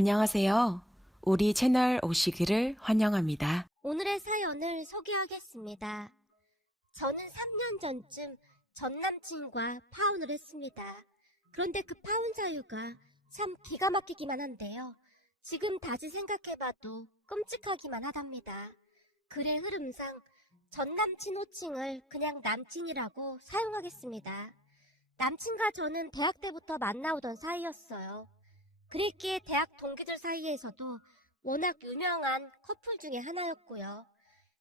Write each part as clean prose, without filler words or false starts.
안녕하세요. 우리 채널 오시기를 환영합니다. 오늘의 사연을 소개하겠습니다. 저는 3년 전쯤 전 남친과 파혼을 했습니다. 그런데 그 파혼 사유가 참 기가 막히기만 한데요. 지금 다시 생각해봐도 끔찍하기만 하답니다. 글의 흐름상 전 남친 호칭을 그냥 남친이라고 사용하겠습니다. 남친과 저는 대학 때부터 만나오던 사이였어요. 그랬기에 대학 동기들 사이에서도 워낙 유명한 커플 중에 하나였고요.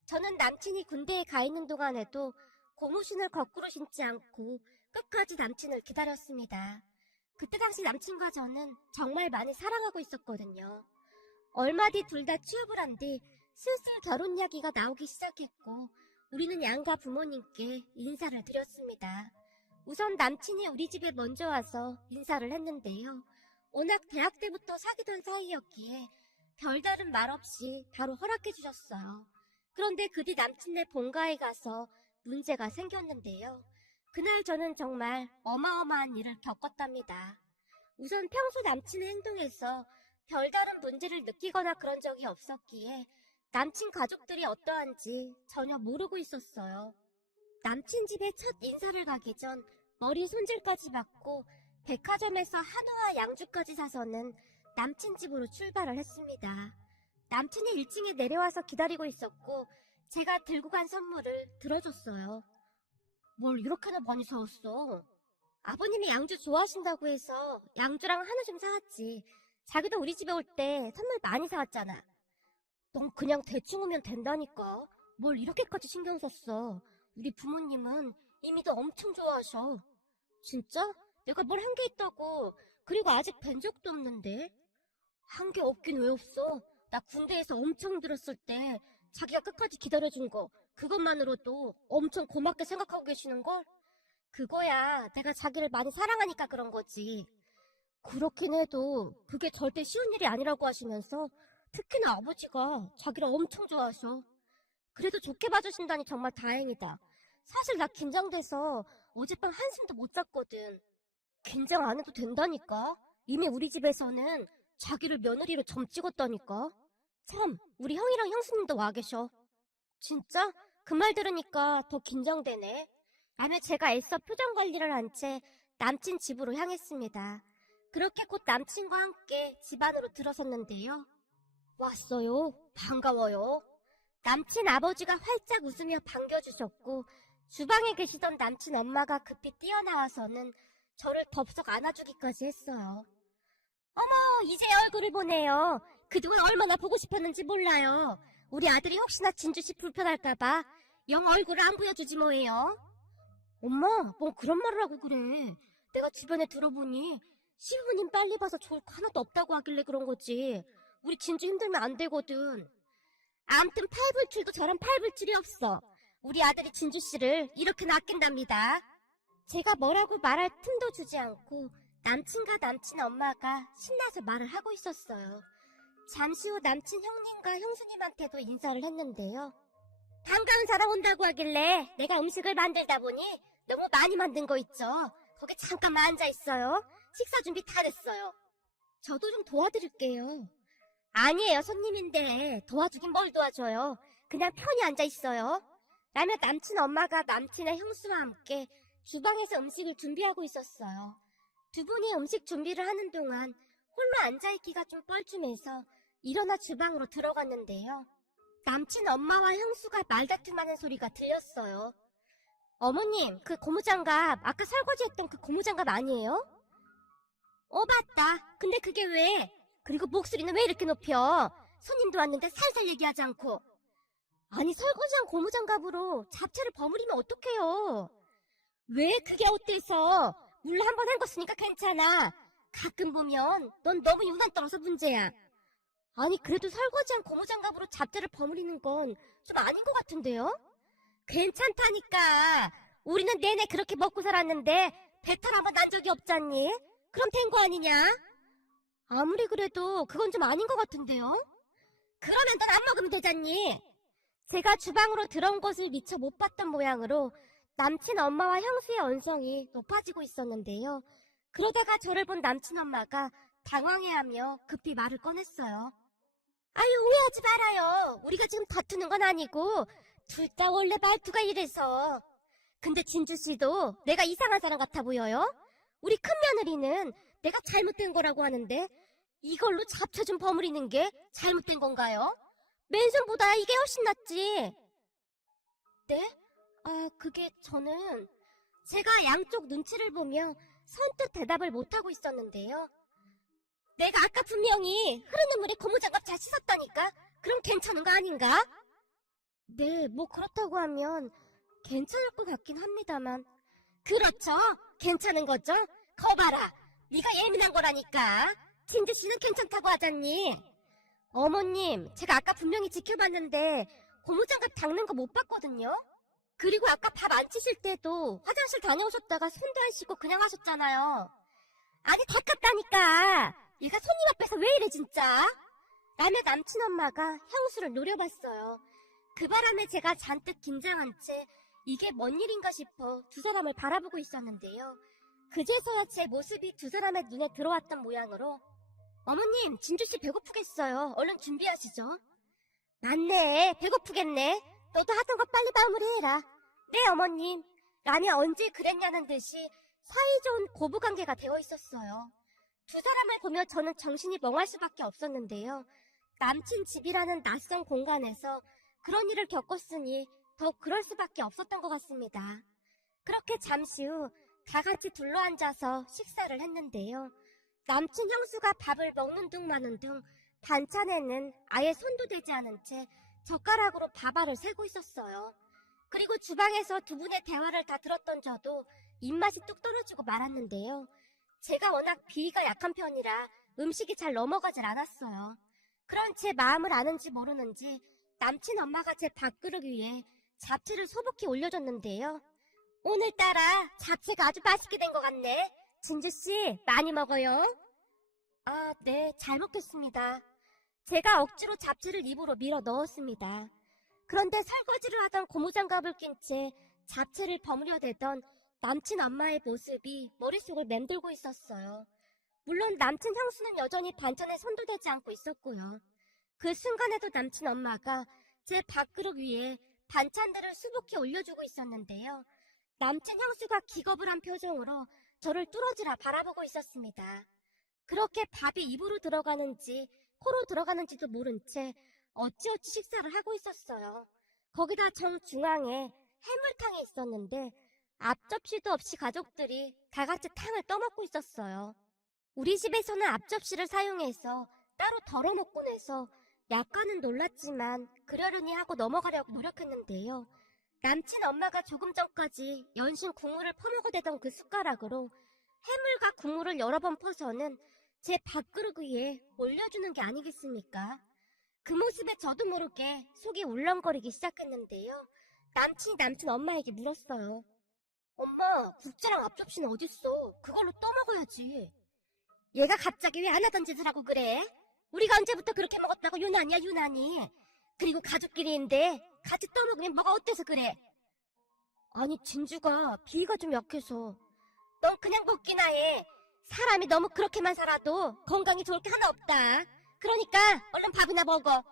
저는 남친이 군대에 가 있는 동안에도 고무신을 거꾸로 신지 않고 끝까지 남친을 기다렸습니다. 그때 당시 남친과 저는 정말 많이 사랑하고 있었거든요. 얼마 뒤 둘 다 취업을 한 뒤 슬슬 결혼 이야기가 나오기 시작했고 우리는 양가 부모님께 인사를 드렸습니다. 우선 남친이 우리 집에 먼저 와서 인사를 했는데요. 워낙 대학 때부터 사귀던 사이였기에 별다른 말 없이 바로 허락해 주셨어요. 그런데 그 뒤 남친네 본가에 가서 문제가 생겼는데요. 그날 저는 정말 어마어마한 일을 겪었답니다. 우선 평소 남친의 행동에서 별다른 문제를 느끼거나 그런 적이 없었기에 남친 가족들이 어떠한지 전혀 모르고 있었어요. 남친 집에 첫 인사를 가기 전 머리 손질까지 받고 백화점에서 한우와 양주까지 사서는 남친 집으로 출발을 했습니다. 남친이 1층에 내려와서 기다리고 있었고 제가 들고 간 선물을 들어줬어요. 뭘 이렇게나 많이 사왔어? 아버님이 양주 좋아하신다고 해서 양주랑 한우 좀 사왔지. 자기도 우리 집에 올 때 선물 많이 사왔잖아. 넌 그냥 대충 오면 된다니까. 뭘 이렇게까지 신경 썼어. 우리 부모님은 이미도 엄청 좋아하셔. 진짜? 내가 뭘 한 게 있다고. 그리고 아직 뵌 적도 없는데. 한 게 없긴 왜 없어? 나 군대에서 엄청 들었을 때 자기가 끝까지 기다려준 거 그것만으로도 엄청 고맙게 생각하고 계시는걸? 그거야 내가 자기를 많이 사랑하니까 그런 거지. 그렇긴 해도 그게 절대 쉬운 일이 아니라고 하시면서 특히나 아버지가 자기를 엄청 좋아하셔. 그래도 좋게 봐주신다니 정말 다행이다. 사실 나 긴장돼서 어젯밤 한숨도 못 잤거든. 긴장 안 해도 된다니까. 이미 우리 집에서는 자기를 며느리로 점 찍었다니까. 참, 우리 형이랑 형수님도 와 계셔. 진짜? 그 말 들으니까 더 긴장되네. 라며 제가 애써 표정 관리를 한 채 남친 집으로 향했습니다. 그렇게 곧 남친과 함께 집 안으로 들어섰는데요. 왔어요. 반가워요. 남친 아버지가 활짝 웃으며 반겨주셨고 주방에 계시던 남친 엄마가 급히 뛰어나와서는 저를 덥석 안아주기까지 했어요. 어머, 이제 얼굴을 보네요. 그동안 얼마나 보고 싶었는지 몰라요. 우리 아들이 혹시나 진주씨 불편할까봐 영 얼굴을 안 보여주지 뭐예요. 엄마, 뭐 그런 말을 하고 그래. 내가 주변에 들어보니 시부모님 빨리 봐서 좋을 거 하나도 없다고 하길래 그런 거지. 우리 진주 힘들면 안 되거든. 암튼 팔불출도 저런 팔불출이 없어. 우리 아들이 진주씨를 이렇게 아낀답니다. 제가 뭐라고 말할 틈도 주지 않고 남친과 남친 엄마가 신나서 말을 하고 있었어요. 잠시 후 남친 형님과 형수님한테도 인사를 했는데요. 반가운 사람 온다고 하길래 내가 음식을 만들다 보니 너무 많이 만든 거 있죠. 거기 잠깐만 앉아있어요. 식사 준비 다 됐어요. 저도 좀 도와드릴게요. 아니에요, 손님인데 도와주긴 뭘 도와줘요. 그냥 편히 앉아있어요. 라며 남친 엄마가 남친의 형수와 함께 주방에서 음식을 준비하고 있었어요. 두 분이 음식 준비를 하는 동안 홀로 앉아있기가 좀 뻘쭘해서 일어나 주방으로 들어갔는데요. 남친 엄마와 형수가 말다툼하는 소리가 들렸어요. 어머님, 그 고무장갑, 아까 설거지했던 그 고무장갑 아니에요? 맞다. 근데 그게 왜? 그리고 목소리는 왜 이렇게 높여? 손님도 왔는데 살살 얘기하지 않고. 아니, 설거지한 고무장갑으로 잡채를 버무리면 어떡해요? 왜 그게 어때서? 물로 한 번 헹궜으니까 괜찮아. 가끔 보면 넌 너무 유난 떨어서 문제야. 아니, 그래도 설거지한 고무장갑으로 잡채를 버무리는 건 좀 아닌 것 같은데요? 괜찮다니까. 우리는 내내 그렇게 먹고 살았는데 배탈 한번 난 적이 없잖니? 그럼 된 거 아니냐? 아무리 그래도 그건 좀 아닌 것 같은데요? 그러면 넌 안 먹으면 되잖니? 제가 주방으로 들어온 것을 미처 못 봤던 모양으로 남친 엄마와 형수의 언성이 높아지고 있었는데요. 그러다가 저를 본 남친 엄마가 당황해하며 급히 말을 꺼냈어요. 아유, 오해하지 말아요. 우리가 지금 다투는 건 아니고 둘 다 원래 말투가 이래서. 근데 진주씨도 내가 이상한 사람 같아 보여요? 우리 큰며느리는 내가 잘못된 거라고 하는데 이걸로 잡채 좀 버무리는 게 잘못된 건가요? 맨손보다 이게 훨씬 낫지. 네? 그게 저는 제가 양쪽 눈치를 보며 선뜻 대답을 못하고 있었는데요. 내가 아까 분명히 흐르는 물에 고무장갑 잘 씻었다니까? 그럼 괜찮은 거 아닌가? 네, 뭐 그렇다고 하면 괜찮을 것 같긴 합니다만. 그렇죠. 괜찮은 거죠? 거봐라. 네가 예민한 거라니까. 진주씨는 괜찮다고 하잖니. 어머님, 제가 아까 분명히 지켜봤는데 고무장갑 닦는 거 못 봤거든요. 그리고 아까 밥 안 치실 때도 화장실 다녀오셨다가 손도 안 씻고 그냥 하셨잖아요. 아니 닦았다니까. 얘가 손님 앞에서 왜 이래 진짜? 라며 남친 엄마가 향수를 노려봤어요. 그 바람에 제가 잔뜩 긴장한 채 이게 뭔 일인가 싶어 두 사람을 바라보고 있었는데요. 그제서야 제 모습이 두 사람의 눈에 들어왔던 모양으로 어머님, 진주씨 배고프겠어요. 얼른 준비하시죠. 맞네, 배고프겠네. 너도 하던 거 빨리 마무리해라. 네, 어머님. 라며 언제 그랬냐는 듯이 사이좋은 고부관계가 되어 있었어요. 두 사람을 보며 저는 정신이 멍할 수밖에 없었는데요. 남친 집이라는 낯선 공간에서 그런 일을 겪었으니 더 그럴 수밖에 없었던 것 같습니다. 그렇게 잠시 후 다 같이 둘러앉아서 식사를 했는데요. 남친 형수가 밥을 먹는 둥 마는 둥 반찬에는 아예 손도 대지 않은 채 젓가락으로 밥알을 세고 있었어요. 그리고 주방에서 두 분의 대화를 다 들었던 저도 입맛이 뚝 떨어지고 말았는데요. 제가 워낙 비위가 약한 편이라 음식이 잘 넘어가질 않았어요. 그런 제 마음을 아는지 모르는지 남친 엄마가 제 밥그릇 위에 잡채를 소복히 올려줬는데요. 오늘따라 잡채가 아주 맛있게 된 것 같네. 진주씨, 많이 먹어요. 아, 네, 잘 먹겠습니다. 제가 억지로 잡채를 입으로 밀어 넣었습니다. 그런데 설거지를 하던 고무장갑을 낀 채 잡채를 버무려대던 남친 엄마의 모습이 머릿속을 맴돌고 있었어요. 물론 남친 형수는 여전히 반찬에 손도 대지 않고 있었고요. 그 순간에도 남친 엄마가 제 밥그릇 위에 반찬들을 수북히 올려주고 있었는데요. 남친 형수가 기겁을 한 표정으로 저를 뚫어지라 바라보고 있었습니다. 그렇게 밥이 입으로 들어가는지 코로 들어가는지도 모른 채 어찌어찌 식사를 하고 있었어요. 거기다 정중앙에 해물탕이 있었는데 앞접시도 없이 가족들이 다 같이 탕을 떠먹고 있었어요. 우리 집에서는 앞접시를 사용해서 따로 덜어먹곤 해서 약간은 놀랐지만 그러려니 하고 넘어가려고 노력했는데요. 남친 엄마가 조금 전까지 연신 국물을 퍼먹어대던 그 숟가락으로 해물과 국물을 여러 번 퍼서는 제 밥그릇 위에 올려주는 게 아니겠습니까? 그 모습에 저도 모르게 속이 울렁거리기 시작했는데요. 남친이 남친 엄마에게 물었어요. 엄마, 국자랑 앞접시는 어딨어? 그걸로 떠먹어야지. 얘가 갑자기 왜 안 하던 짓을 하고 그래? 우리가 언제부터 그렇게 먹었다고 유난이야, 유난히. 그리고 가족끼리인데 같이 떠먹으면 뭐가 어때서 그래? 아니, 진주가 비위가 좀 약해서. 넌 그냥 먹기나 해. 사람이 너무 그렇게만 살아도 건강에 좋을 게 하나 없다. 그러니까 얼른 밥이나 먹어.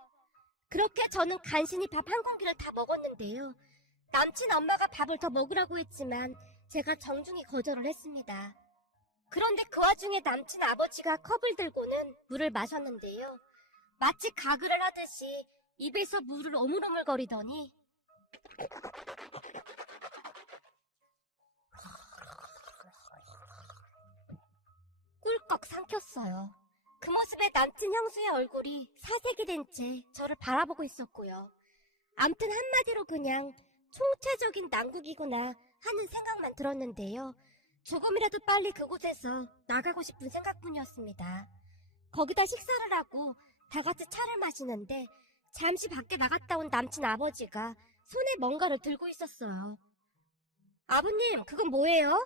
그렇게 저는 간신히 밥 한 공기를 다 먹었는데요. 남친 엄마가 밥을 더 먹으라고 했지만 제가 정중히 거절을 했습니다. 그런데 그 와중에 남친 아버지가 컵을 들고는 물을 마셨는데요. 마치 가글을 하듯이 입에서 물을 오물오물거리더니 꿀꺽 삼켰어요. 그 모습에 남친 형수의 얼굴이 사색이 된 채 저를 바라보고 있었고요. 암튼 한마디로 그냥 총체적인 난국이구나 하는 생각만 들었는데요. 조금이라도 빨리 그곳에서 나가고 싶은 생각뿐이었습니다. 거기다 식사를 하고 다 같이 차를 마시는데 잠시 밖에 나갔다 온 남친 아버지가 손에 뭔가를 들고 있었어요. 아버님, 그건 뭐예요?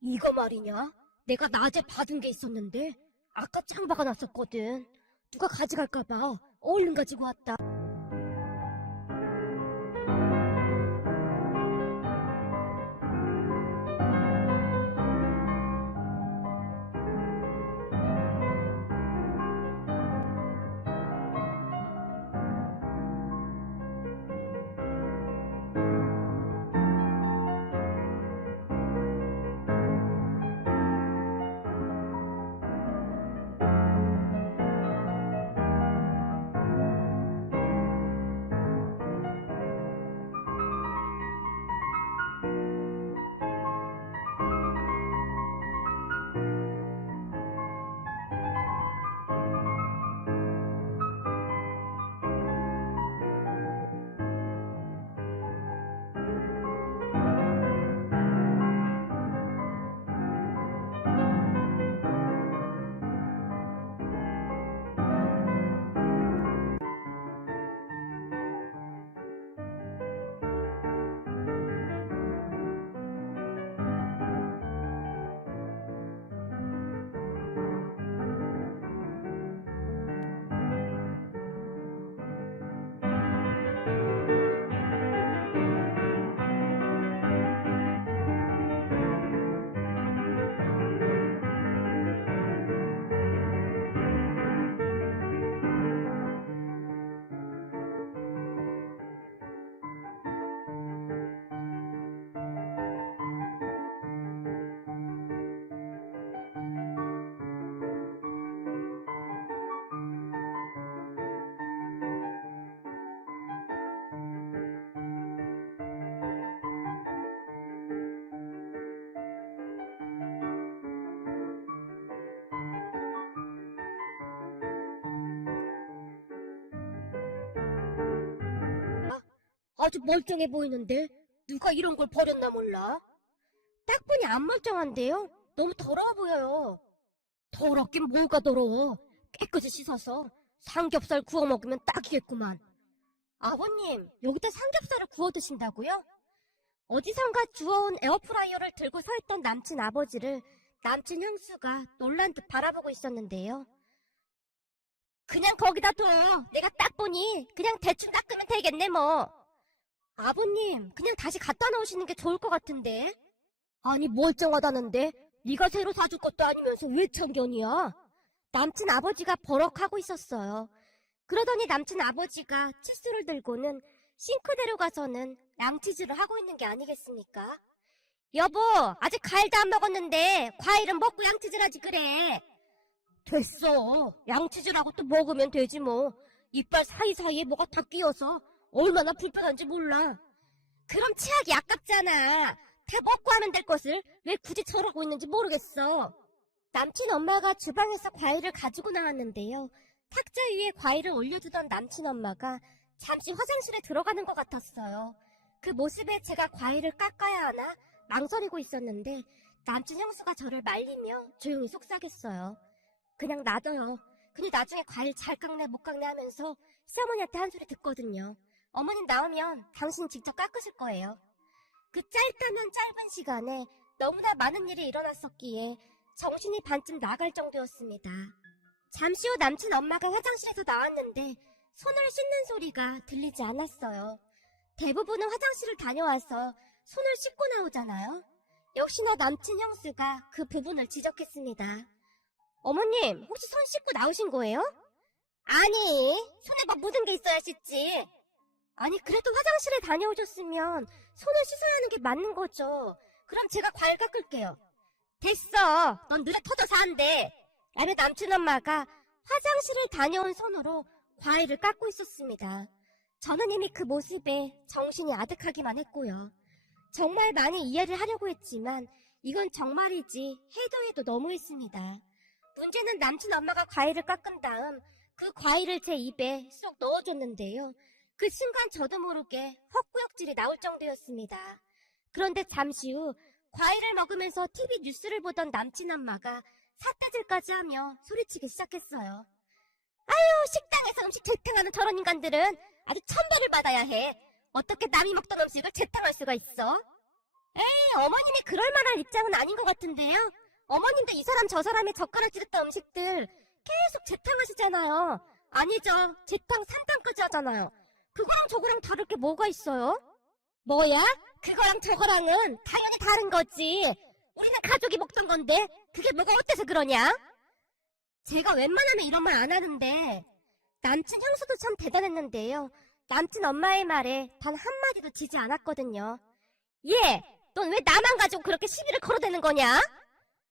이거 말이냐? 내가 낮에 받은 게 있었는데 아까 짱 박아놨었거든. 누가 가져갈까봐 얼른 가지고 왔다. 아주 멀쩡해 보이는데 누가 이런 걸 버렸나 몰라. 딱 보니 안 멀쩡한데요? 너무 더러워 보여요. 더럽긴 뭐가 더러워. 깨끗이 씻어서 삼겹살 구워 먹으면 딱이겠구만. 아버님, 여기다 삼겹살을 구워 드신다고요? 어디선가 주워온 에어프라이어를 들고 서 있던 남친 아버지를 남친 형수가 놀란 듯 바라보고 있었는데요. 그냥 거기다 둬. 내가 딱 보니 그냥 대충 닦으면 되겠네 뭐. 아버님, 그냥 다시 갖다 놓으시는 게 좋을 것 같은데. 아니 멀쩡하다는데 네가 새로 사줄 것도 아니면서 왜 참견이야? 남친 아버지가 버럭하고 있었어요. 그러더니 남친 아버지가 칫솔을 들고는 싱크대로 가서는 양치질을 하고 있는 게 아니겠습니까? 여보, 아직 과일도 안 먹었는데 과일은 먹고 양치질하지 그래. 됐어. 양치질하고 또 먹으면 되지 뭐. 이빨 사이사이에 뭐가 다 끼어서 얼마나 불편한지 몰라. 그럼 치약이 아깝잖아. 다 먹고 하면 될 것을 왜 굳이 저러고 있는지 모르겠어. 남친 엄마가 주방에서 과일을 가지고 나왔는데요. 탁자 위에 과일을 올려두던 남친 엄마가 잠시 화장실에 들어가는 것 같았어요. 그 모습에 제가 과일을 깎아야 하나 망설이고 있었는데 남친 형수가 저를 말리며 조용히 속삭였어요. 그냥 놔둬요. 근데 나중에 과일 잘 깎네 못 깎네 하면서 시어머니한테 한 소리 듣거든요. 어머님 나오면 당신 직접 깎으실 거예요. 그 짧다면 짧은 시간에 너무나 많은 일이 일어났었기에 정신이 반쯤 나갈 정도였습니다. 잠시 후 남친 엄마가 화장실에서 나왔는데 손을 씻는 소리가 들리지 않았어요. 대부분은 화장실을 다녀와서 손을 씻고 나오잖아요. 역시나 남친 형수가 그 부분을 지적했습니다. 어머님, 혹시 손 씻고 나오신 거예요? 아니, 손에 뭐 묻은 게 있어야 씻지. 아니, 그래도 화장실에 다녀오셨으면 손을 씻어야 하는 게 맞는 거죠. 그럼 제가 과일 깎을게요. 됐어. 넌 눈에 터져서 안 돼. 라며 남친 엄마가 화장실을 다녀온 손으로 과일을 깎고 있었습니다. 저는 이미 그 모습에 정신이 아득하기만 했고요. 정말 많이 이해를 하려고 했지만 이건 정말이지 해도 너무했습니다. 문제는 남친 엄마가 과일을 깎은 다음 그 과일을 제 입에 쏙 넣어줬는데요. 그 순간 저도 모르게 헛구역질이 나올 정도였습니다. 그런데 잠시 후 과일을 먹으면서 TV 뉴스를 보던 남친 엄마가 삿대질까지 하며 소리치기 시작했어요. 아유, 식당에서 음식 재탕하는 저런 인간들은 아주 천벌을 받아야 해. 어떻게 남이 먹던 음식을 재탕할 수가 있어? 에이, 어머님이 그럴 만한 입장은 아닌 것 같은데요. 어머님도 이 사람 저 사람의 젓가락 찌르던 음식들 계속 재탕하시잖아요. 아니죠. 재탕 3단까지 하잖아요. 그거랑 저거랑 다를 게 뭐가 있어요? 뭐야? 그거랑 저거랑은 당연히 다른 거지. 우리는 가족이 먹던 건데 그게 뭐가 어때서 그러냐? 제가 웬만하면 이런 말 안 하는데 남친 형수도 참 대단했는데요. 남친 엄마의 말에 단 한마디도 지지 않았거든요. 얘, 넌 왜 나만 가지고 그렇게 시비를 걸어대는 거냐?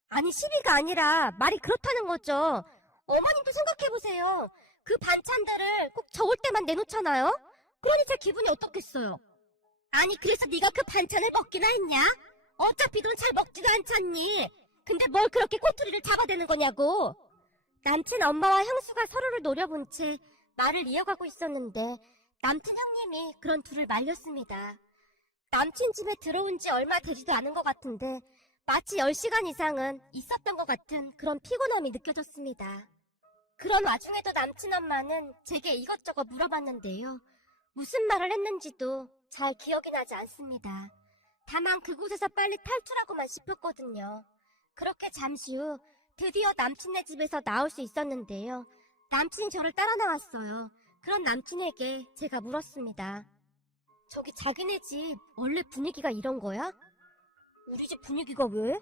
아니, 시비가 아니라 말이 그렇다는 거죠. 어머님도 생각해보세요. 그 반찬들을 꼭 저 올 때만 내놓잖아요? 그러니 제 기분이 어떻겠어요? 아니, 그래서 네가 그 반찬을 먹기나 했냐? 어차피 넌 잘 먹지도 않잖니. 근데 뭘 그렇게 꼬투리를 잡아대는 거냐고. 남친 엄마와 형수가 서로를 노려본 채 말을 이어가고 있었는데 남친 형님이 그런 둘을 말렸습니다. 남친 집에 들어온 지 얼마 되지도 않은 것 같은데 마치 10시간 이상은 있었던 것 같은 그런 피곤함이 느껴졌습니다. 그런 와중에도 남친 엄마는 제게 이것저것 물어봤는데요. 무슨 말을 했는지도 잘 기억이 나지 않습니다. 다만 그곳에서 빨리 탈출하고만 싶었거든요. 그렇게 잠시 후 드디어 남친네 집에서 나올 수 있었는데요. 남친이 저를 따라 나왔어요. 그런 남친에게 제가 물었습니다. 저기 자기네 집 원래 분위기가 이런 거야? 우리 집 분위기가 왜?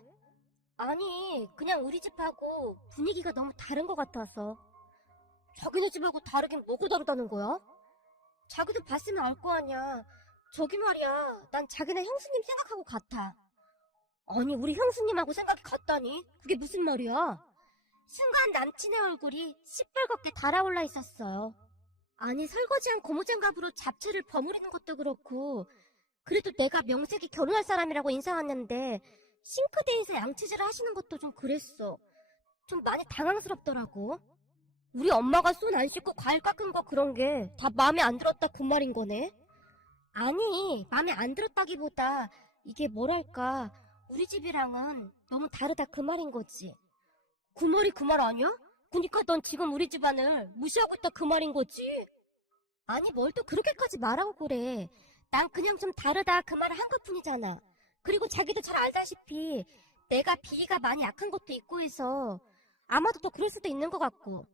아니, 그냥 우리 집하고 분위기가 너무 다른 것 같아서. 자기네 집하고 다르긴 뭐가 다르다는 거야? 자기도 봤으면 알 거 아냐. 저기 말이야, 난 자기네 형수님 생각하고 같아. 아니, 우리 형수님하고 생각이 같다니? 그게 무슨 말이야? 순간 남친의 얼굴이 시뻘겋게 달아올라 있었어요. 아니, 설거지한 고무장갑으로 잡채를 버무리는 것도 그렇고 그래도 내가 명색이 결혼할 사람이라고 인사했는데 싱크대에서 양치질을 하시는 것도 좀 그랬어. 좀 많이 당황스럽더라고. 우리 엄마가 손 안 씻고 과일 깎은 거 그런 게 다 마음에 안 들었다 그 말인 거네. 아니, 마음에 안 들었다기보다 이게 뭐랄까, 우리 집이랑은 너무 다르다 그 말인 거지. 그 말이 그 말 아니야? 그니까 넌 지금 우리 집안을 무시하고 있다 그 말인 거지? 아니, 뭘 또 그렇게까지 말하고 그래. 난 그냥 좀 다르다 그 말을 한 것뿐이잖아. 그리고 자기도 잘 알다시피 내가 비위가 많이 약한 것도 있고 해서 아마도 더 그럴 수도 있는 것 같고.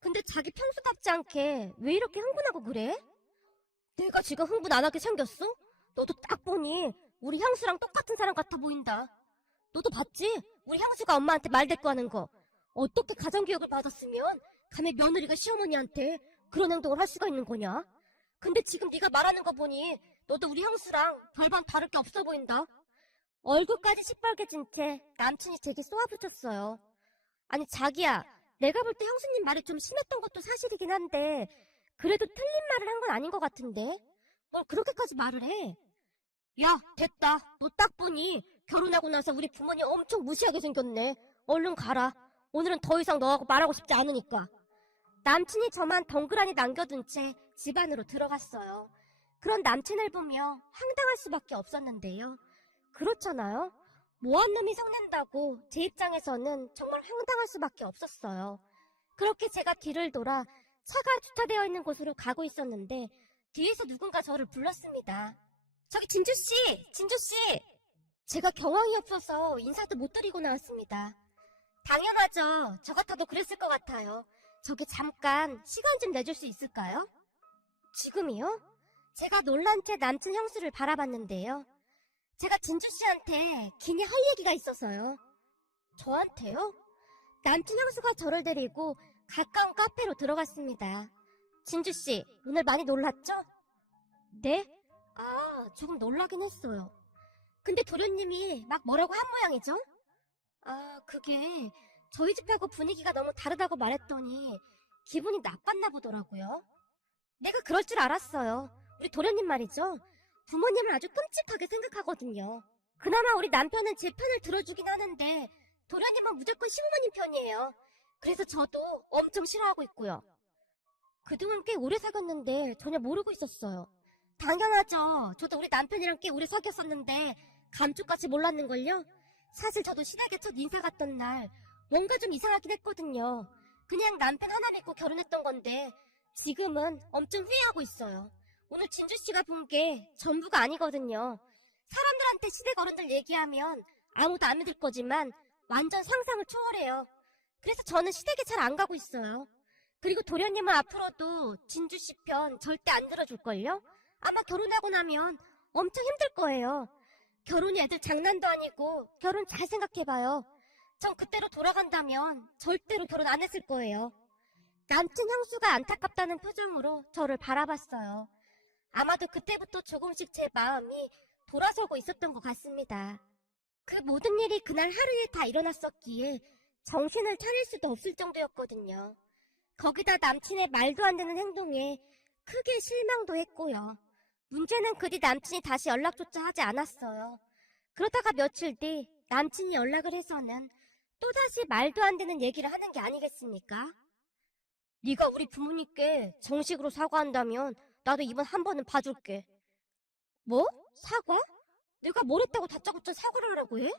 근데 자기 평소답지 않게 왜 이렇게 흥분하고 그래? 내가 지금 흥분 안 하게 생겼어? 너도 딱 보니 우리 형수랑 똑같은 사람 같아 보인다. 너도 봤지? 우리 형수가 엄마한테 말대꾸하는 거. 어떻게 가정교육을 받았으면 감히 며느리가 시어머니한테 그런 행동을 할 수가 있는 거냐? 근데 지금 네가 말하는 거 보니 너도 우리 형수랑 별반 다를 게 없어 보인다. 얼굴까지 시뻘개진 채 남친이 제게 쏘아붙였어요. 아니 자기야, 내가 볼 때 형수님 말이 좀 심했던 것도 사실이긴 한데 그래도 틀린 말을 한 건 아닌 것 같은데? 뭘 그렇게까지 말을 해? 야, 됐다. 너 딱 보니 결혼하고 나서 우리 부모님 엄청 무시하게 생겼네. 얼른 가라. 오늘은 더 이상 너하고 말하고 싶지 않으니까. 남친이 저만 덩그러니 남겨둔 채 집 안으로 들어갔어요. 그런 남친을 보며 황당할 수밖에 없었는데요. 그렇잖아요. 모한 놈이 성낸다고 제 입장에서는 정말 황당할 수밖에 없었어요. 그렇게 제가 뒤를 돌아 차가 주차되어 있는 곳으로 가고 있었는데 뒤에서 누군가 저를 불렀습니다. 저기 진주씨! 진주씨! 제가 경황이 없어서 인사도 못 드리고 나왔습니다. 당연하죠. 저 같아도 그랬을 것 같아요. 저기 잠깐 시간 좀 내줄 수 있을까요? 지금이요? 제가 놀란 채 남친 형수를 바라봤는데요. 제가 진주씨한테 긴히 할 얘기가 있어서요. 저한테요? 남친 형수가 저를 데리고 가까운 카페로 들어갔습니다. 진주씨, 오늘 많이 놀랐죠? 네? 조금 놀라긴 했어요. 근데 도련님이 막 뭐라고 한 모양이죠? 그게 저희 집하고 분위기가 너무 다르다고 말했더니 기분이 나빴나 보더라고요. 내가 그럴 줄 알았어요. 우리 도련님 말이죠. 부모님을 아주 끔찍하게 생각하거든요. 그나마 우리 남편은 제 편을 들어주긴 하는데 도련님은 무조건 시부모님 편이에요. 그래서 저도 엄청 싫어하고 있고요. 그동안 꽤 오래 사귀었는데 전혀 모르고 있었어요. 당연하죠. 저도 우리 남편이랑 꽤 오래 사귀었었는데 감쪽같이 몰랐는걸요. 사실 저도 시댁에 첫 인사 갔던 날 뭔가 좀 이상하긴 했거든요. 그냥 남편 하나 믿고 결혼했던 건데 지금은 엄청 후회하고 있어요. 오늘 진주씨가 본 게 전부가 아니거든요. 사람들한테 시댁 어른들 얘기하면 아무도 안 믿을 거지만 완전 상상을 초월해요. 그래서 저는 시댁에 잘 안 가고 있어요. 그리고 도련님은 앞으로도 진주씨 편 절대 안 들어줄걸요? 아마 결혼하고 나면 엄청 힘들 거예요. 결혼이 애들 장난도 아니고 결혼 잘 생각해봐요. 전 그때로 돌아간다면 절대로 결혼 안 했을 거예요. 남친 형수가 안타깝다는 표정으로 저를 바라봤어요. 아마도 그때부터 조금씩 제 마음이 돌아서고 있었던 것 같습니다. 그 모든 일이 그날 하루에 다 일어났었기에 정신을 차릴 수도 없을 정도였거든요. 거기다 남친의 말도 안 되는 행동에 크게 실망도 했고요. 문제는 그 뒤 남친이 다시 연락조차 하지 않았어요. 그러다가 며칠 뒤 남친이 연락을 해서는 또다시 말도 안 되는 얘기를 하는 게 아니겠습니까? 네가 우리 부모님께 정식으로 사과한다면 나도 이번 한 번은 봐줄게. 뭐? 사과? 내가 뭘 했다고 다짜고짜 사과를 하라고 해?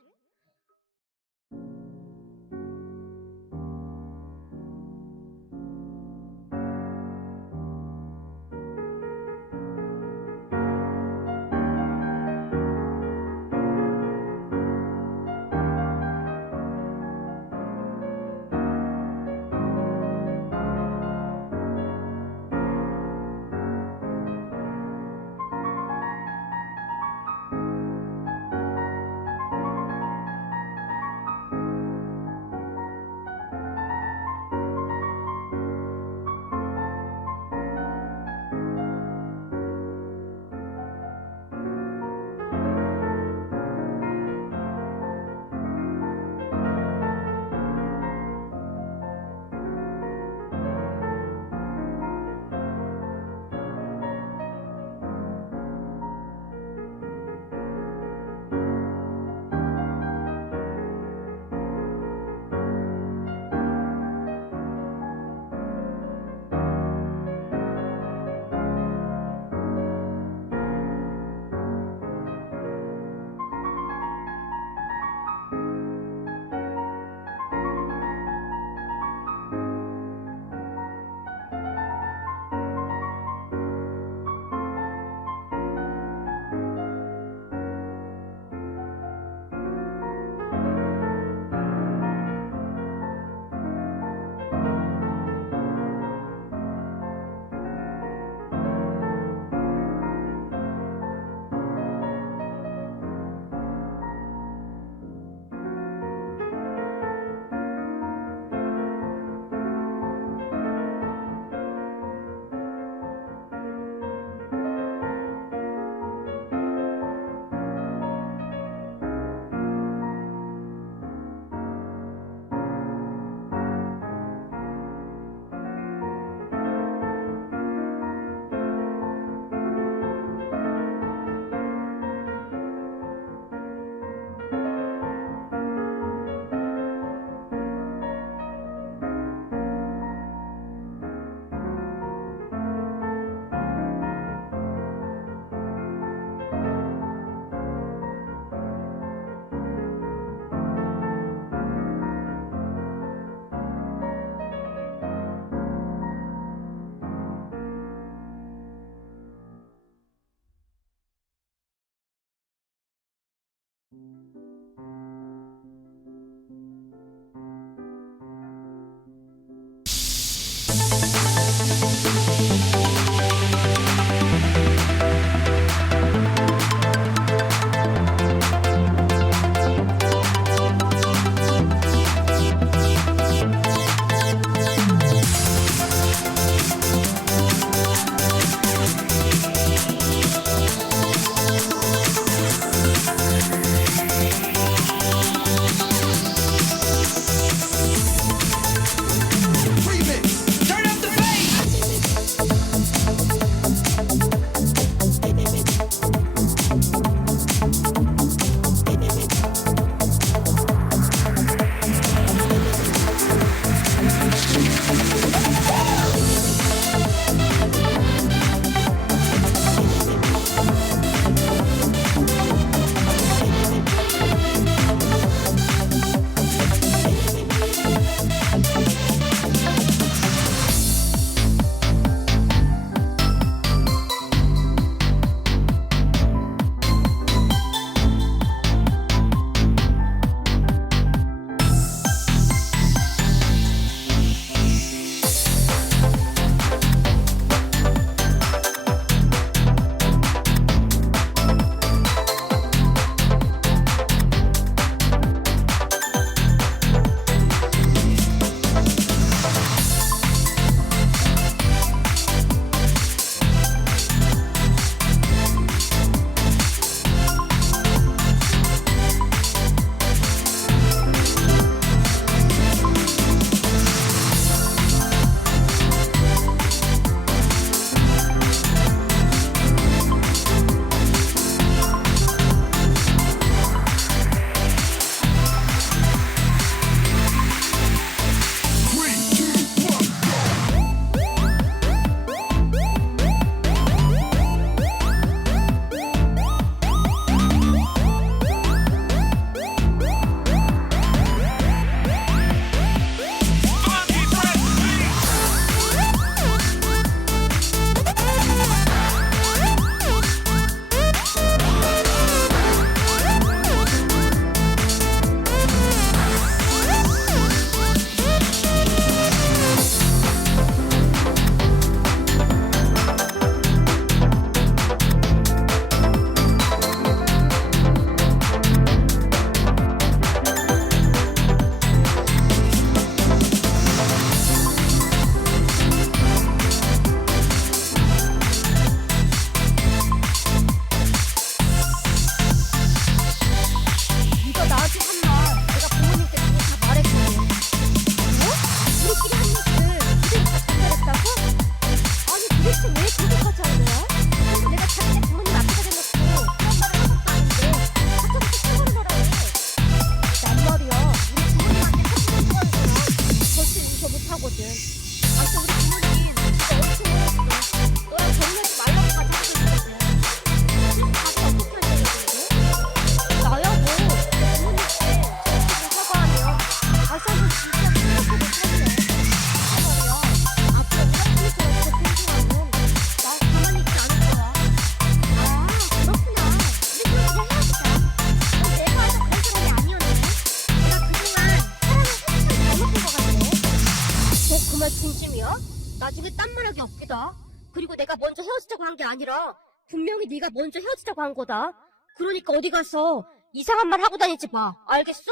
나중에 딴말하기 없기다. 그리고 내가 먼저 헤어지자고 한 게 아니라 분명히 네가 먼저 헤어지자고 한 거다. 그러니까 어디 가서 이상한 말 하고 다니지 마. 알겠어?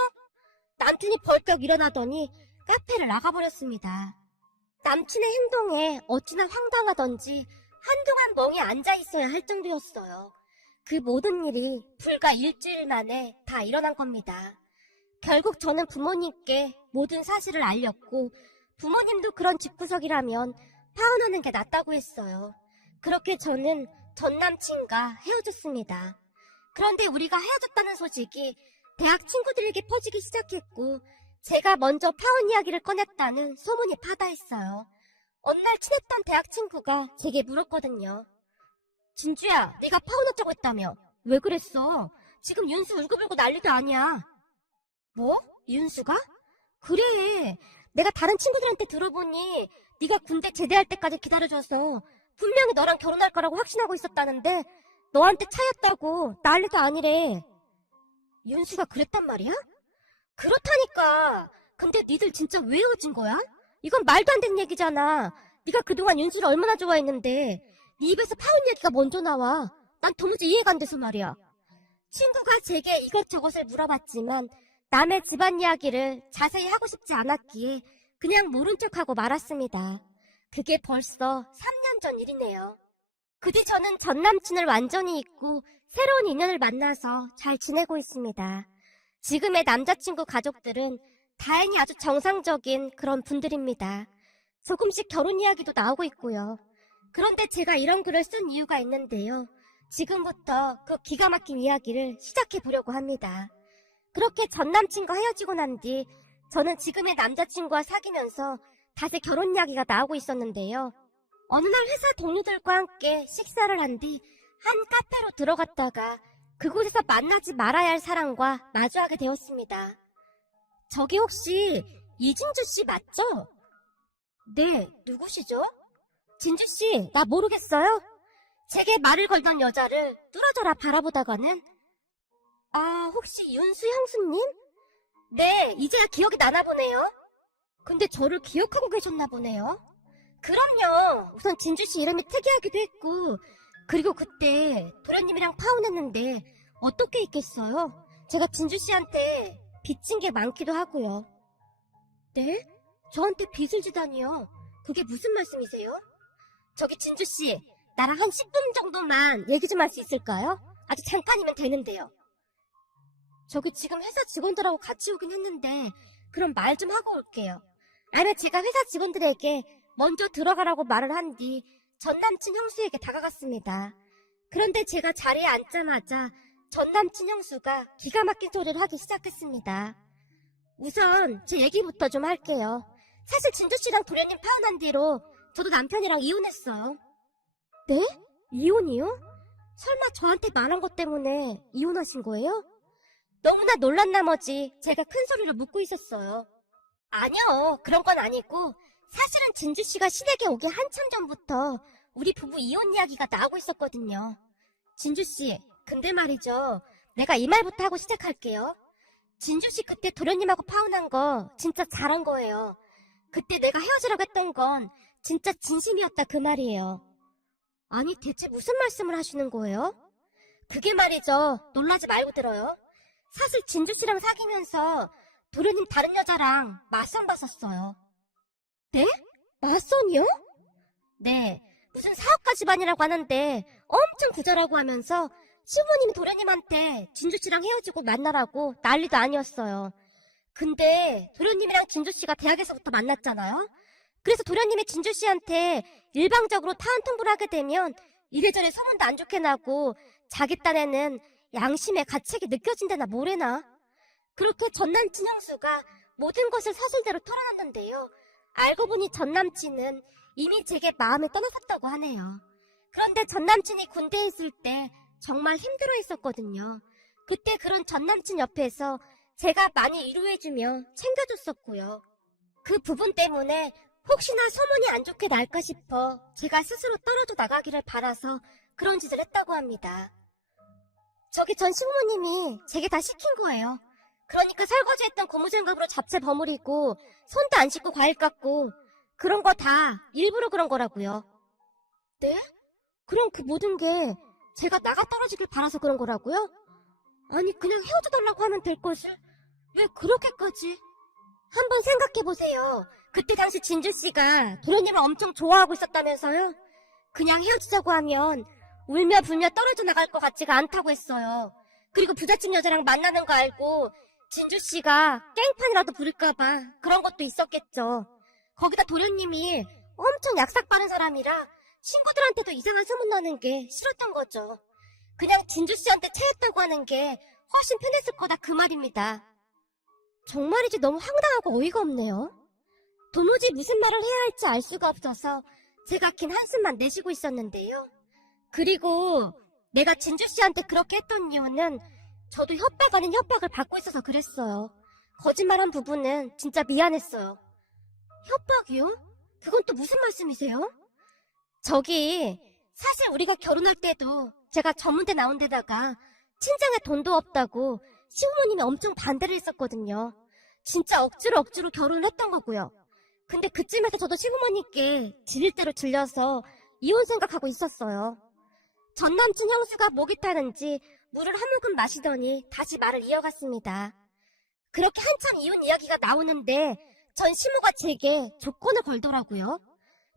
남친이 벌떡 일어나더니 카페를 나가버렸습니다. 남친의 행동에 어찌나 황당하던지 한동안 멍에 앉아있어야 할 정도였어요. 그 모든 일이 불과 일주일 만에 다 일어난 겁니다. 결국 저는 부모님께 모든 사실을 알렸고 부모님도 그런 집구석이라면 파혼하는 게 낫다고 했어요. 그렇게 저는 전 남친과 헤어졌습니다. 그런데 우리가 헤어졌다는 소식이 대학 친구들에게 퍼지기 시작했고 제가 먼저 파혼 이야기를 꺼냈다는 소문이 파다했어요. 어느 날 친했던 대학 친구가 제게 물었거든요. 진주야, 네가 파혼하자고 했다며? 왜 그랬어? 지금 윤수 울고불고 난리도 아니야. 뭐? 윤수가? 그래. 내가 다른 친구들한테 들어보니 네가 군대 제대할 때까지 기다려줘서 분명히 너랑 결혼할 거라고 확신하고 있었다는데 너한테 차였다고 난리도 아니래. 윤수가 그랬단 말이야? 그렇다니까. 근데 니들 진짜 왜 헤어진 거야? 이건 말도 안 되는 얘기잖아. 네가 그동안 윤수를 얼마나 좋아했는데 네 입에서 파혼 얘기가 먼저 나와. 난 도무지 이해가 안 돼서 말이야. 친구가 제게 이것저것을 물어봤지만 남의 집안 이야기를 자세히 하고 싶지 않았기에 그냥 모른 척하고 말았습니다. 그게 벌써 3년 전 일이네요. 그 뒤 저는 전 남친을 완전히 잊고 새로운 인연을 만나서 잘 지내고 있습니다. 지금의 남자친구 가족들은 다행히 아주 정상적인 그런 분들입니다. 조금씩 결혼 이야기도 나오고 있고요. 그런데 제가 이런 글을 쓴 이유가 있는데요. 지금부터 그 기가 막힌 이야기를 시작해 보려고 합니다. 그렇게 전 남친과 헤어지고 난 뒤 저는 지금의 남자친구와 사귀면서 다시 결혼 이야기가 나오고 있었는데요. 어느 날 회사 동료들과 함께 식사를 한 뒤 한 카페로 들어갔다가 그곳에서 만나지 말아야 할 사람과 마주하게 되었습니다. 저기 혹시 이진주 씨 맞죠? 네, 누구시죠? 진주 씨, 나 모르겠어요? 제게 말을 걸던 여자를 뚫어져라 바라보다가는 혹시 윤수 형수님? 네, 이제야 기억이 나나 보네요. 근데 저를 기억하고 계셨나 보네요. 그럼요. 우선 진주 씨 이름이 특이하기도 했고 그리고 그때 도련님이랑 파혼했는데 어떻게 있겠어요? 제가 진주 씨한테 빚진 게 많기도 하고요. 네? 저한테 빚을 지다니요. 그게 무슨 말씀이세요? 저기 진주 씨, 나랑 한 10분 정도만 얘기 좀 할 수 있을까요? 아주 잠깐이면 되는데요. 저기 지금 회사 직원들하고 같이 오긴 했는데 그럼 말 좀 하고 올게요. 아니면 제가 회사 직원들에게 먼저 들어가라고 말을 한 뒤 전 남친 형수에게 다가갔습니다. 그런데 제가 자리에 앉자마자 전 남친 형수가 기가 막힌 소리를 하기 시작했습니다. 우선 제 얘기부터 좀 할게요. 사실 진주 씨랑 도련님 파혼한 뒤로 저도 남편이랑 이혼했어요. 네? 이혼이요? 설마 저한테 말한 것 때문에 이혼하신 거예요? 너무나 놀란 나머지 제가 큰 소리로 묻고 있었어요. 아니요, 그런 건 아니고 사실은 진주 씨가 시댁에 오기 한참 전부터 우리 부부 이혼 이야기가 나오고 있었거든요. 진주 씨, 근데 말이죠. 내가 이 말부터 하고 시작할게요. 진주 씨 그때 도련님하고 파혼한 거 진짜 잘한 거예요. 그때 내가 헤어지라고 했던 건 진짜 진심이었다 그 말이에요. 아니 대체 무슨 말씀을 하시는 거예요? 그게 말이죠. 놀라지 말고 들어요. 사실 진주 씨랑 사귀면서 도련님 다른 여자랑 맞선 봤었어요. 네? 맞선이요? 네. 무슨 사업가 집안이라고 하는데 엄청 부자라고 하면서 시부모님이 도련님한테 진주 씨랑 헤어지고 만나라고 난리도 아니었어요. 근데 도련님이랑 진주 씨가 대학에서부터 만났잖아요. 그래서 도련님이 진주 씨한테 일방적으로 타원 통보를 하게 되면 이래저래 소문도 안 좋게 나고 자기 딴에는 양심의 가책이 느껴진다나 뭐래나. 그렇게 전남친 형수가 모든 것을 사실대로 털어놨는데요. 알고 보니 전남친은 이미 제게 마음을 떠나섰다고 하네요. 그런데 전남친이 군대에 있을 때 정말 힘들어 했었거든요. 그때 그런 전남친 옆에서 제가 많이 위로해주며 챙겨줬었고요. 그 부분 때문에 혹시나 소문이 안 좋게 날까 싶어 제가 스스로 떨어져 나가기를 바라서 그런 짓을 했다고 합니다. 저기 전 식모님이 제게 다 시킨 거예요. 그러니까 설거지했던 고무장갑으로 잡채 버무리고 손도 안 씻고 과일 깎고 그런 거 다 일부러 그런 거라고요. 네? 그럼 그 모든 게 제가 나가 떨어지길 바라서 그런 거라고요? 아니, 그냥 헤어져달라고 하면 될 것을 왜 그렇게까지? 한번 생각해보세요. 그때 당시 진주씨가 도련님을 엄청 좋아하고 있었다면서요? 그냥 헤어지자고 하면 울며 불며 떨어져 나갈 것 같지가 않다고 했어요. 그리고 부잣집 여자랑 만나는 거 알고 진주씨가 깽판이라도 부릴까봐 그런 것도 있었겠죠. 거기다 도련님이 엄청 약삭 빠른 사람이라 친구들한테도 이상한 소문나는 게 싫었던 거죠. 그냥 진주씨한테 체했다고 하는 게 훨씬 편했을 거다 그 말입니다. 정말이지 너무 황당하고 어이가 없네요. 도무지 무슨 말을 해야 할지 알 수가 없어서 제가 긴 한숨만 내쉬고 있었는데요. 그리고 내가 진주씨한테 그렇게 했던 이유는 저도 협박 아닌 협박을 받고 있어서 그랬어요. 거짓말한 부분은 진짜 미안했어요. 협박이요? 그건 또 무슨 말씀이세요? 저기 사실 우리가 결혼할 때도 제가 전문대 나온 데다가 친정에 돈도 없다고 시부모님이 엄청 반대를 했었거든요. 진짜 억지로 결혼을 했던 거고요. 근데 그쯤에서 저도 시부모님께 질릴 대로 질려서 이혼 생각하고 있었어요. 전 남친 형수가 목이 타는지 물을 한 모금 마시더니 다시 말을 이어갔습니다. 그렇게 한참 이혼 이야기가 나오는데 전 시모가 제게 조건을 걸더라고요.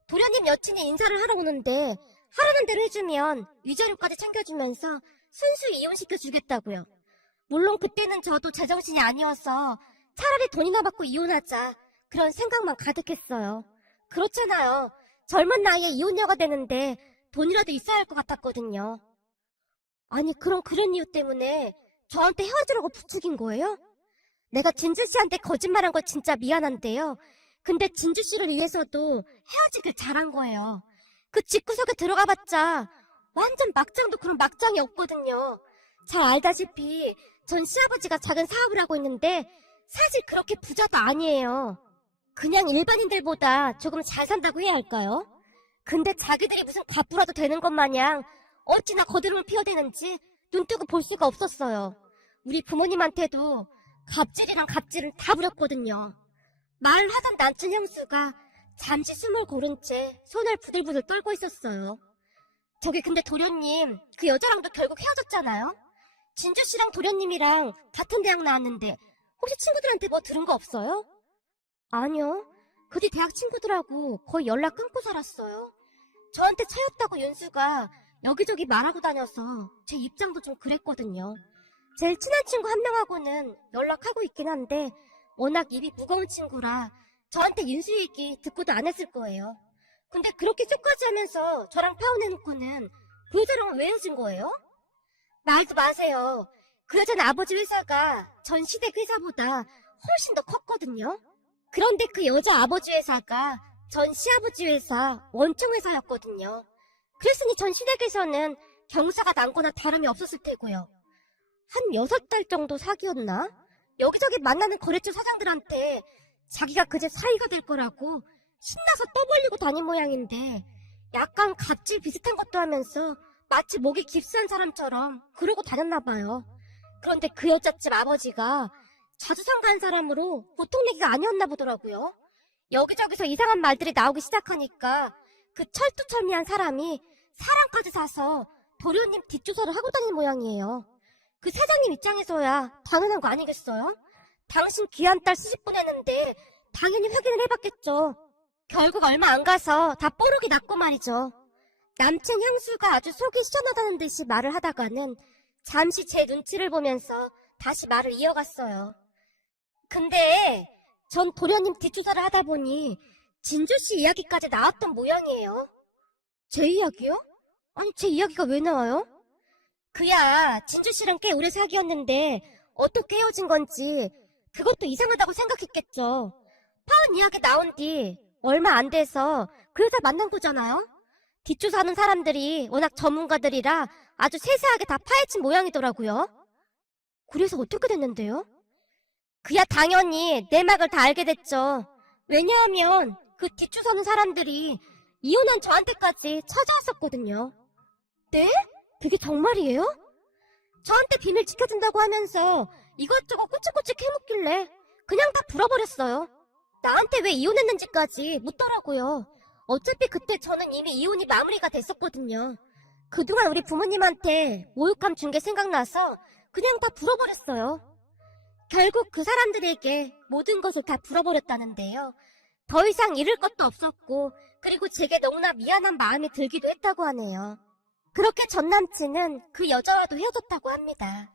도련님 여친이 인사를 하러 오는데 하라는 대로 해주면 위자료까지 챙겨주면서 순수히 이혼시켜주겠다고요. 물론 그때는 저도 제정신이 아니어서 차라리 돈이나 받고 이혼하자 그런 생각만 가득했어요. 그렇잖아요. 젊은 나이에 이혼녀가 되는데 돈이라도 있어야 할 것 같았거든요. 아니 그럼 그런 이유 때문에 저한테 헤어지라고 부추긴 거예요? 내가 진주씨한테 거짓말한 거 진짜 미안한데요. 근데 진주씨를 위해서도 헤어지길 잘한 거예요. 그 집구석에 들어가봤자 완전 막장도 그런 막장이 없거든요. 잘 알다시피 전 시아버지가 작은 사업을 하고 있는데 사실 그렇게 부자도 아니에요. 그냥 일반인들보다 조금 잘 산다고 해야 할까요? 근데 자기들이 무슨 갑부라도 되는 것 마냥 어찌나 거드름을 피워대는지 눈뜨고 볼 수가 없었어요. 우리 부모님한테도 갑질이랑 갑질을 다 부렸거든요. 말을 하던 남친 형수가 잠시 숨을 고른 채 손을 부들부들 떨고 있었어요. 저기 근데 도련님 그 여자랑도 결국 헤어졌잖아요? 진주씨랑 도련님이랑 같은 대학 나왔는데 혹시 친구들한테 뭐 들은 거 없어요? 아니요. 그 뒤 대학 친구들하고 거의 연락 끊고 살았어요. 저한테 차였다고 윤수가 여기저기 말하고 다녀서 제 입장도 좀 그랬거든요. 제일 친한 친구 한 명하고는 연락하고 있긴 한데 워낙 입이 무거운 친구라 저한테 윤수 얘기 듣고도 안 했을 거예요. 근데 그렇게 쇼까지 하면서 저랑 파혼해놓고는 그 여자랑은 왜 헤어진 거예요? 말도 마세요. 그 여자는 아버지 회사가 전 시댁 회사보다 훨씬 더 컸거든요. 그런데 그 여자 아버지 회사가 전 시아버지 회사 원청 회사였거든요. 그랬으니 전 시댁에서는 경사가 난 거나 다름이 없었을 테고요. 한 6달 정도 사귀었나? 여기저기 만나는 거래처 사장들한테 자기가 그제 사위가 될 거라고 신나서 떠벌리고 다닌 모양인데 약간 갑질 비슷한 것도 하면서 마치 목이 깁스한 사람처럼 그러고 다녔나 봐요. 그런데 그 여자집 아버지가 자주성 간 사람으로 보통 얘기가 아니었나 보더라고요. 여기저기서 이상한 말들이 나오기 시작하니까 그 철두철미한 사람이 사람까지 사서 도련님 뒷조사를 하고 다니는 모양이에요. 그 사장님 입장에서야 당연한 거 아니겠어요? 당신 귀한 딸 시집 보내는데 당연히 확인을 해봤겠죠. 결국 얼마 안 가서 다 뽀록이 났고 말이죠. 남친 형수가 아주 속이 시원하다는 듯이 말을 하다가는 잠시 제 눈치를 보면서 다시 말을 이어갔어요. 근데 전 도련님 뒷조사를 하다 보니 진주씨 이야기까지 나왔던 모양이에요. 제 이야기요? 아니 제 이야기가 왜 나와요? 그야 진주씨랑 꽤 오래 사귀었는데 어떻게 헤어진 건지 그것도 이상하다고 생각했겠죠. 파혼 이야기 나온 뒤 얼마 안 돼서 그 여자 만난 거잖아요. 뒷조사하는 사람들이 워낙 전문가들이라 아주 세세하게 다 파헤친 모양이더라고요. 그래서 어떻게 됐는데요? 그야 당연히 내막을 다 알게 됐죠. 왜냐하면 그 뒷조사하는 사람들이 이혼한 저한테까지 찾아왔었거든요. 네? 그게 정말이에요? 저한테 비밀 지켜준다고 하면서 이것저것 꼬치꼬치 캐묻길래 그냥 다 불어버렸어요. 나한테 왜 이혼했는지까지 묻더라고요. 어차피 그때 저는 이미 이혼이 마무리가 됐었거든요. 그동안 우리 부모님한테 모욕감 준 게 생각나서 그냥 다 풀어버렸어요. 결국 그 사람들에게 모든 것을 다 풀어버렸다는데요. 더 이상 잃을 것도 없었고, 그리고 제게 너무나 미안한 마음이 들기도 했다고 하네요. 그렇게 전 남친은 그 여자와도 헤어졌다고 합니다.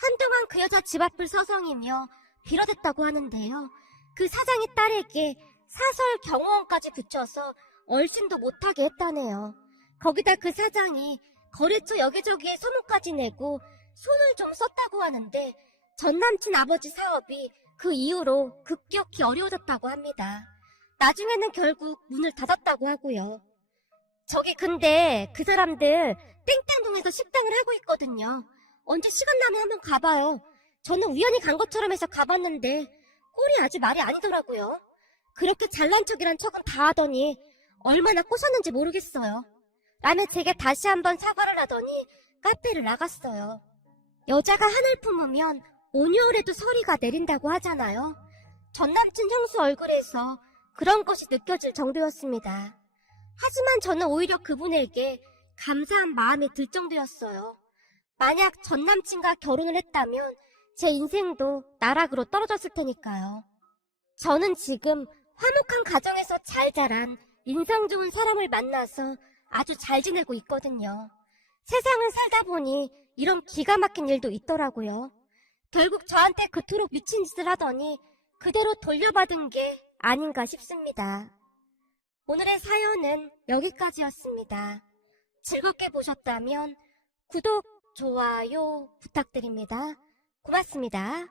한동안 그 여자 집 앞을 서성이며 빌어댔다고 하는데요. 그 사장의 딸에게 사설 경호원까지 붙여서 얼씬도 못하게 했다네요. 거기다 그 사장이 거래처 여기저기에 소문까지 내고 손을 좀 썼다고 하는데 전 남친 아버지 사업이 그 이후로 급격히 어려워졌다고 합니다. 나중에는 결국 문을 닫았다고 하고요. 저기 근데 그 사람들 땡땡동에서 식당을 하고 있거든요. 언제 시간 나면 한번 가봐요. 저는 우연히 간 것처럼 해서 가봤는데 꼴이 아주 말이 아니더라고요. 그렇게 잘난 척이란 척은 다 하더니 얼마나 꼬셨는지 모르겠어요. 라며 제게 다시 한번 사과를 하더니 카페를 나갔어요. 여자가 한을 품으면 온유월에도 서리가 내린다고 하잖아요. 전 남친 형수 얼굴에서 그런 것이 느껴질 정도였습니다. 하지만 저는 오히려 그분에게 감사한 마음이 들 정도였어요. 만약 전 남친과 결혼을 했다면 제 인생도 나락으로 떨어졌을 테니까요. 저는 지금 화목한 가정에서 잘 자란 인성 좋은 사람을 만나서 아주 잘 지내고 있거든요. 세상을 살다 보니 이런 기가 막힌 일도 있더라고요. 결국 저한테 그토록 미친 짓을 하더니 그대로 돌려받은 게 아닌가 싶습니다. 오늘의 사연은 여기까지였습니다. 즐겁게 보셨다면 구독, 좋아요 부탁드립니다. 고맙습니다.